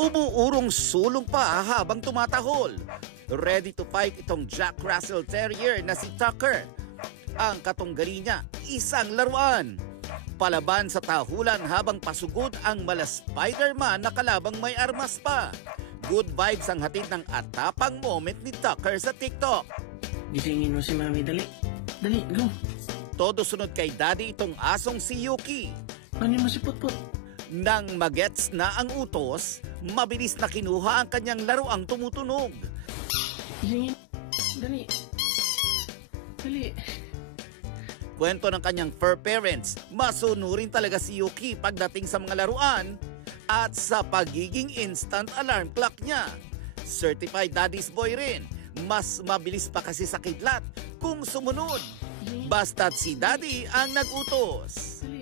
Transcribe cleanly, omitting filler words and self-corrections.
Umuurong sulong pa habang tumatahol. Ready to fight itong Jack Russell Terrier na si Tucker. Ang katunggali niya, isang laruan. Palaban sa tahulan habang pasugod ang mala Spider-Man na kalabang may armas pa. Good vibes ang hatid ng atapang moment ni Tucker sa TikTok. Gisingin mo si Mami, dali. Dali, go. Todo sunod kay Daddy itong asong si Yuki. Ano mo si Putput? Nang magets na ang utos, mabilis na kinuha ang kanyang laruang tumutunog. Gisingin. Dali. Dali. Kwento ng kanyang fur parents, masunurin talaga si Yuki pagdating sa mga laruan at sa pagiging instant alarm clock niya. Certified daddy's boy rin, mas mabilis pa kasi sa kidlat kung sumunod. Basta't si daddy ang nag-utos. Dali.